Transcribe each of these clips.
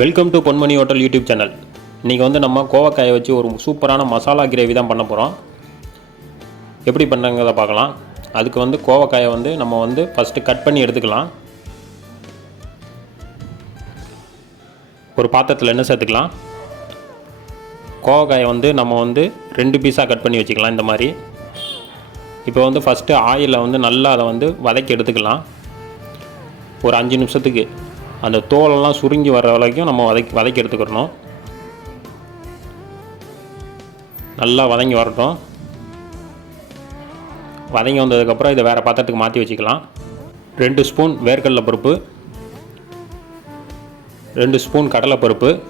Welcome to Ponmani hotel YouTube channel இன்றைக்கி வந்து நம்ம கோவக்காயை வச்சு ஒரு சூப்பரான மசாலா கிரேவி தான் பண்ண போகிறோம் எப்படி பண்ணுறங்கிறத பார்க்கலாம். அதுக்கு வந்து கோவக்காயை வந்து நம்ம வந்து ஃபஸ்ட்டு கட் பண்ணி எடுத்துக்கலாம். ஒரு பாத்திரத்தில் என்ன சேர்த்துக்கலாம். கோவக்காயை வந்து நம்ம வந்து ரெண்டு பீஸாக கட் பண்ணி வச்சுக்கலாம் இந்த மாதிரி. இப்போ வந்து ஃபஸ்ட்டு ஆயிலில் வந்து நல்லா அதை வந்து வதக்கி எடுத்துக்கலாம். ஒரு அஞ்சு நிமிஷத்துக்கு. அந்த தோலெல்லாம் சுருங்கி வர்ற வரைக்கும் நம்ம வதக்கி வதக்கி எடுத்துக்கிறணும். நல்லா வதங்கி வரட்டும். வதங்கி வந்ததுக்கப்புறம் இதை வேறு பாத்திரத்துக்கு மாற்றி வச்சுக்கலாம். ரெண்டு ஸ்பூன் வேர்க்கடலை பருப்பு. ரெண்டு ஸ்பூன் கடலைப்பருப்பு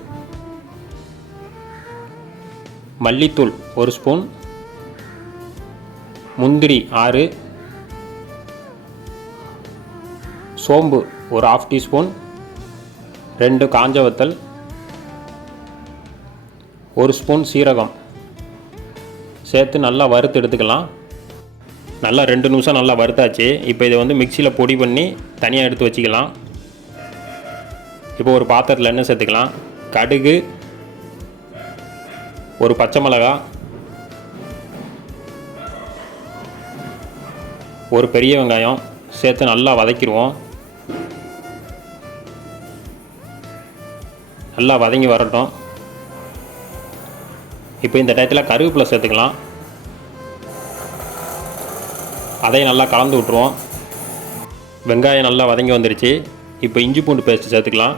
மல்லித்தூள் ஒரு ஸ்பூன். முந்திரி ஆறு. சோம்பு ஒரு ஆஃப் டீஸ்பூன் ரெண்டு காஞ்ச வத்தல் ஒரு ஸ்பூன் சீரகம். சேர்த்து நல்லா வறுத்து எடுத்துக்கலாம். நல்லா ரெண்டு நிமிஷம் நல்லா வறுத்தாச்சு. இப்போ இதை வந்து மிக்சியில் பொடி பண்ணி தனியாக எடுத்து வச்சுக்கலாம். இப்போ ஒரு பாத்திரத்தில் எண்ணெய் சேர்த்துக்கலாம். கடுகு ஒரு பச்சை மிளகா ஒரு பெரிய வெங்காயம் சேர்த்து நல்லா வதக்கிடுவோம். நல்லா வதங்கி வரட்டும். இப்போ இந்த டயத்தில் கருவேப்பிலை சேர்த்துக்கலாம். அதையும் நல்லா கலந்து விட்ருவோம் வெங்காயம் நல்லா வதங்கி வந்துருச்சு. இப்போ இஞ்சி பூண்டு பேஸ்ட் சேர்த்துக்கலாம்.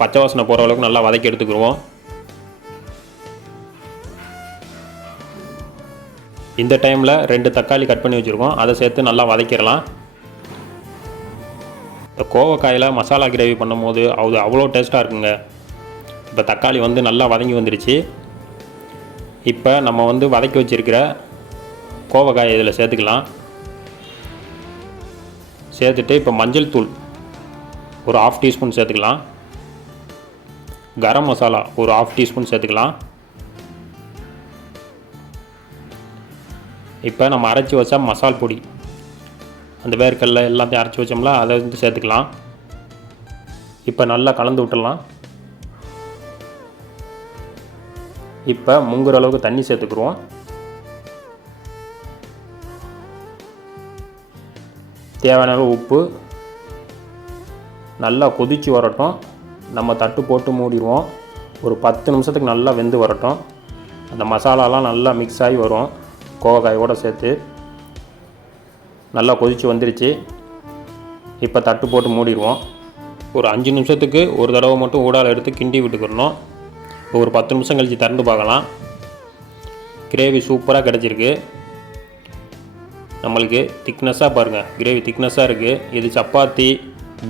பச்சை வாசனை போகிற அளவுக்கு நல்லா வதக்கி எடுத்துக்கிடுவோம். இந்த டைமில் ரெண்டு தக்காளி கட் பண்ணி வச்சுருக்கோம். அதை சேர்த்து நல்லா வதக்கிடலாம். இந்த கோவக்காயில் மசாலா கிரேவி பண்ணும்போது அது அவ்வளோ டேஸ்ட்டாக இருக்குங்க. இப்போ தக்காளி வந்து நல்லா வதங்கி வந்துடுச்சு இப்போ நம்ம வந்து வதக்கி வச்சுருக்கிற கோவக்காய் இதில் சேர்த்துக்கலாம். சேர்த்துட்டு இப்போ மஞ்சள் தூள் ஒரு ஆஃப் டீஸ்பூன் சேர்த்துக்கலாம். கரம் மசாலா ஒரு ஆஃப் டீஸ்பூன் சேர்த்துக்கலாம். இப்போ நம்ம அரைச்சி வச்சா மசால் பொடி அந்த வேர்க்கடல எல்லாத்தையும் அரைச்சி வச்சோம்ல அதை வந்து சேர்த்துக்கலாம். இப்போ நல்லா கலந்து விட்டுடலாம். இப்போ முங்குற அளவுக்கு தண்ணி சேர்த்துக்குருவோம் தேவையான அளவு உப்பு. நல்லா கொதித்து வரட்டும். நம்ம தட்டு போட்டு மூடிடுவோம். ஒரு பத்து நிமிஷத்துக்கு நல்லா வெந்து வரட்டும். அந்த மசாலாலாம் நல்லா மிக்ஸ் ஆகி வரும். கோவக்காயோடு சேர்த்து. நல்லா கொதித்து வந்துருச்சு. இப்போ தட்டு போட்டு மூடிடுவோம். ஒரு அஞ்சு நிமிஷத்துக்கு ஒரு தடவை மட்டும் ஊடால் எடுத்து கிண்டி விட்டுக்கிறணும் இப்போ ஒரு பத்து நிமிஷம் கழித்து திறந்து பார்க்கலாம். கிரேவி சூப்பராக கிடச்சிருக்கு. நம்மளுக்கு திக்னஸ்ஸாக பாருங்கள் கிரேவி திக்னஸாக இருக்குது இது சப்பாத்தி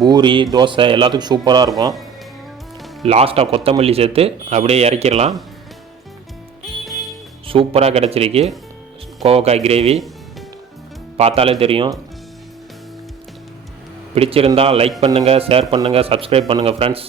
பூரி தோசை எல்லாத்துக்கும் சூப்பராக இருக்கும். லாஸ்ட்டாக கொத்தமல்லி சேர்த்து அப்படியே இறக்கிடலாம். சூப்பராக கிடச்சிருக்கு. கோவக்காய் கிரேவி பார்த்தாலே தெரியும். பிடிச்சிருந்தால் லைக் பண்ணுங்கள் ஷேர் பண்ணுங்கள் சப்ஸ்கிரைப் பண்ணுங்கள் ஃப்ரெண்ட்ஸ்